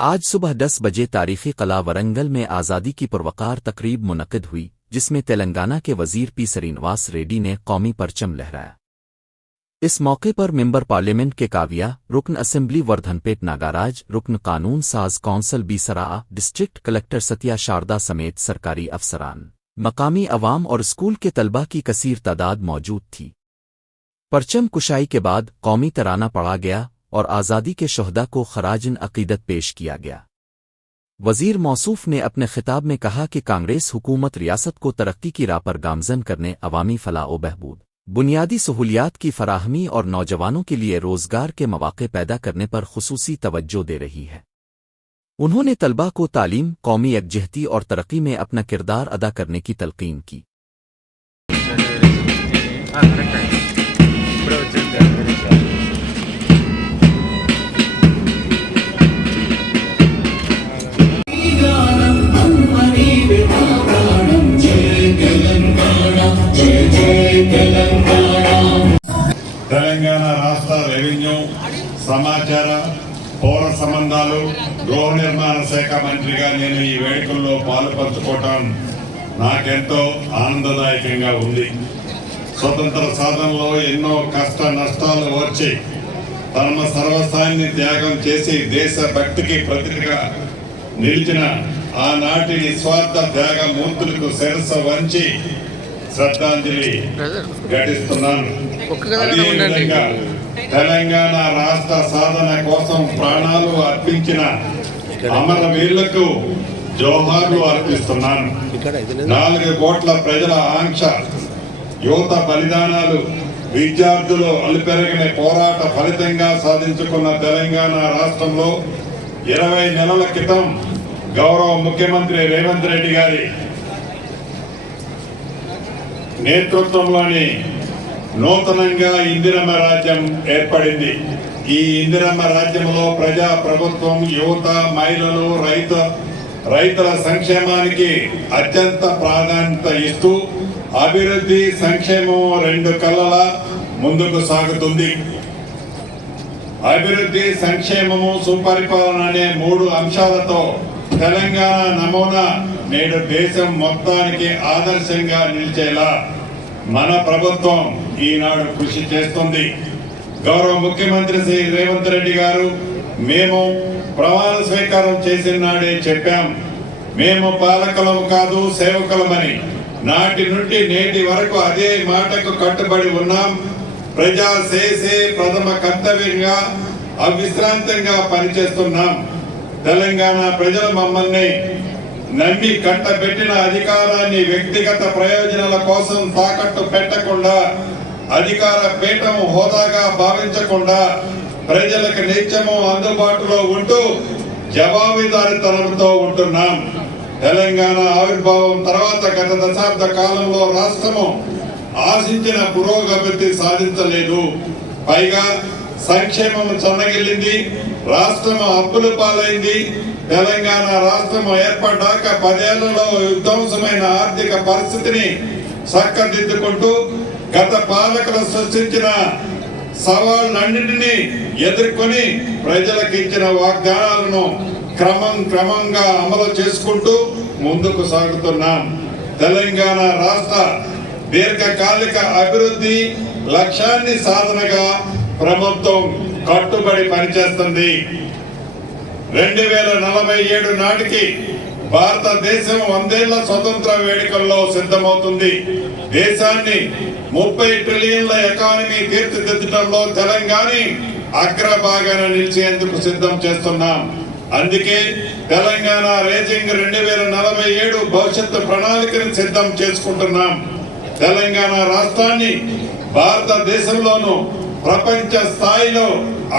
आज सुबह 10 बजे तारीखी कला वरंगल में आज़ादी की पुरवकार तकरीब मुनक़िद हुई, जिसमें तेलंगाना के वज़ीर पी श्रीनिवास रेड्डी ने कौमी परचम लहराया। इस मौके पर मेंबर पार्लियामेंट के काव्या, रुकन असेंबली वर्धनपेट नागाराज, रुकन कानून साज कौंसल बी सराआ, डिस्ट्रिक्ट कलेक्टर सत्या शारदा समेत सरकारी अफसरान, मकामी अवाम और स्कूल के तलबा की कसीर तादाद मौजूद थी। परचम कुशाई के बाद कौमी तराना पढ़ा गया और आज़ादी के शोहदा को खराजन अकीदत पेश किया गया। वज़ीर मौसूफ ने अपने खिताब में कहा कि कांग्रेस हुकूमत रियासत को तरक्की की राह पर गामजन करने, अवामी फलाह व बहबूद, बुनियादी सहूलियात की फराहमी और नौजवानों के लिए रोज़गार के मौक़े पैदा करने पर खुसूसी तवज्जो दे रही है। उन्होंने तलबा को तालीम, कौमी यकजहती और तरक्की में अपना किरदार अदा करने की तलकीन की। తెలంగాణ రాష్ట్ర రెవెన్యూ, సమాచార, పౌర సంబంధాలు, గృహ నిర్మాణ శాఖ మంత్రిగా నేను ఈ వేడుకల్లో పాలుపంచుకోవటం నాకెంతో ఆనందదాయకంగా ఉంది. స్వతంత్ర సాధనలో ఎన్నో కష్ట నష్టాలు వచ్చి తమ సర్వస్వాన్ని త్యాగం చేసి దేశభక్తికి ప్రతిగా నిలిచిన ఆనాటి నిస్వార్థ త్యాగమూర్తులకు శిరస్సు వంచి శ్రద్ధాంజలి ఘటిస్తున్నాను. అదేవిధంగా తెలంగాణ రాష్ట్ర సాధన కోసం ప్రాణాలు అర్పించిన అమరవీరులకు జోహార్లు అర్పిస్తున్నాను. 4 కోట్ల ప్రజల ఆంక్ష, యువత బలిదానాలు, విద్యార్థులు అలుపెరగిన పోరాట ఫలితంగా సాధించుకున్న తెలంగాణ రాష్ట్రంలో 20 నెలల క్రితం గౌరవ ముఖ్యమంత్రి రేవంత్ రెడ్డి గారి నేతృత్వంలోని నూతనంగా ఇందిరమ్మ రాజ్యం ఏర్పడింది. ఈ ఇందిరమ్మ రాజ్యంలో ప్రజా ప్రభుత్వం, యువత, మహిళలు, రైతుల సంక్షేమానికి అత్యంత ప్రాధాన్యత ఇస్తూ అభివృద్ధి, సంక్షేమం 2 కళ్ళలా ముందుకు సాగుతుంది. అభివృద్ధి, సంక్షేమము, సుపరిపాలన అనే 3 అంశాలతో తెలంగాణ నమూనా నేడు దేశం మొత్తానికి ఆదర్శంగా నిలిచేలా మన ప్రభుత్వం ఈనాడు కృషి చేస్తుంది. గౌరవ ముఖ్యమంత్రి శ్రీ రేవంత్ రెడ్డి గారు, మేము ప్రమాణ స్వీకారం చేసిన నాడే చెప్పాం, మేము పాలకులం కాదు సేవకులమని. నాటి నుండి నేటి వరకు అదే మాటకు కట్టుబడి ఉన్నాం. ప్రజా సేసే ప్రథమ కర్తవ్యంగా అవిశ్రాంతంగా పనిచేస్తున్నాం. తెలంగాణ ప్రజలు మమ్మల్ని నమ్మి కట్టబెట్టిన అధికారాన్ని వ్యక్తిగత ప్రయోజనాల కోసం తాకట్టు పెట్టకుండా, అధికార పీఠం హోదాగా భావించకుండా ప్రజలకు నిత్యము అందుబాటులో ఉంటూ జవాబుదారీతనంతో ఉంటున్నాం. తెలంగాణ ఆవిర్భావం తర్వాత గత దశాబ్ద కాలంలో రాష్ట్రము ఆశించిన పురోగతి సాధించలేదు. పైగా సంక్షేమం సన్నగిల్లింది, రాష్ట్రం అప్పుల పాలైంది. తెలంగాణ రాష్ట్రం ఏర్పడ్డాక 10 ఏళ్లలో విధ్వంసమైన ఆర్థిక పరిస్థితిని చక్కదిద్దుకుంటూ గత పాలకులు సృష్టించిన సవాళ్ళన్నింటినీ ఎదుర్కొని ప్రజలకు ఇచ్చిన వాగ్దానాలను క్రమంగా అమలు చేసుకుంటూ ముందుకు సాగుతున్నాం. తెలంగాణ రాష్ట్ర దీర్ఘకాలిక అభివృద్ధి లక్ష్యాన్ని సాధనగా ప్రభుత్వం కట్టుబడి పనిచేస్తుంది. 2047 నాటికి భారతదేశం 100 ఏళ్ల స్వతంత్ర వేడుకల్లో సిద్ధమవుతుంది. దేశాన్ని 30 ట్రిలియన్ల ఎకానమీ తీర్చిదిద్దడంలో తెలంగాణ అగ్రభాగాన నిలిచేందుకు సిద్ధం చేస్తున్నాం. అందుకే తెలంగాణ రేజింగ్ 2047 భవిష్యత్తు ప్రణాళికను సిద్ధం చేసుకుంటున్నాం. తెలంగాణ రాష్ట్రాన్ని భారతదేశంలోనూ ప్రపంచ స్థాయిలో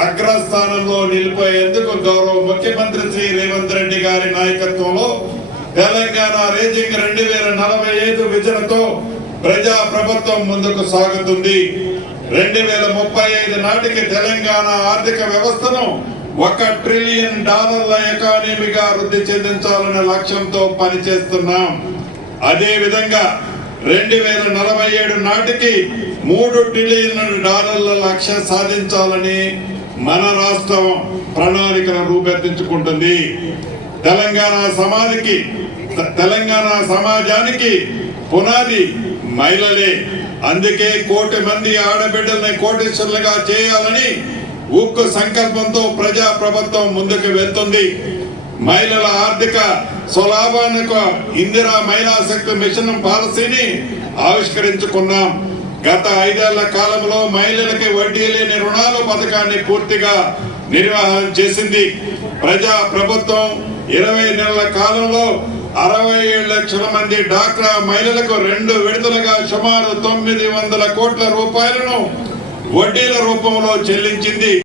అగ్రస్థానంలో నిలిపేందుకు గౌరవ ముఖ్యమంత్రి శ్రీ రేవంత్ రెడ్డి గారి నాయకత్వంలో తెలంగాణ రేజింగ్ 2045 విజన్తో ప్రజా ప్రభుత్వం ముందుకు సాగుతుంది. 2035 నాటికి తెలంగాణ ఆర్థిక వ్యవస్థను $1 ట్రిలియన్ ఎకానమీగా వృద్ధి చెందించాలనే లక్ష్యంతో పనిచేస్తున్నాం. అదే విధంగా 2047 నాటికి $3 ట్రిలియన్ లక్ష్యం సాధించాలని మన రాష్ట్రం ప్రణాళికను రూపొందించుకుంటుంది. తెలంగాణ సమాజానికి పునాది మహిళలే. అందుకే 1 కోటి మంది ఆడబిడ్డల్ని కోటీశ్వరులుగా చేయాలని ఉక్కు సంకల్పంతో ప్రజా ప్రభుత్వం ముందుకు వెళ్తుంది. మహిళల ఆర్థిక స్వలాభానికి ఇందిరా మహిళా శక్తి మిషన్ పాలసీని ఆవిష్కరించుకున్నాం. గత 5 ఏళ్ల కాలంలో మహిళలకి వడ్డీ లేని రుణాల పథకాన్ని పూర్తిగా నిర్వహణ చేసింది. ప్రజా ప్రభుత్వం 20 నెలల కాలంలో 67 లక్షల మంది డాక్రా మహిళలకు 2 విడతలుగా సుమారు 900 కోట్ల రూపాయలను వడ్డీల రూపంలో చెల్లించింది.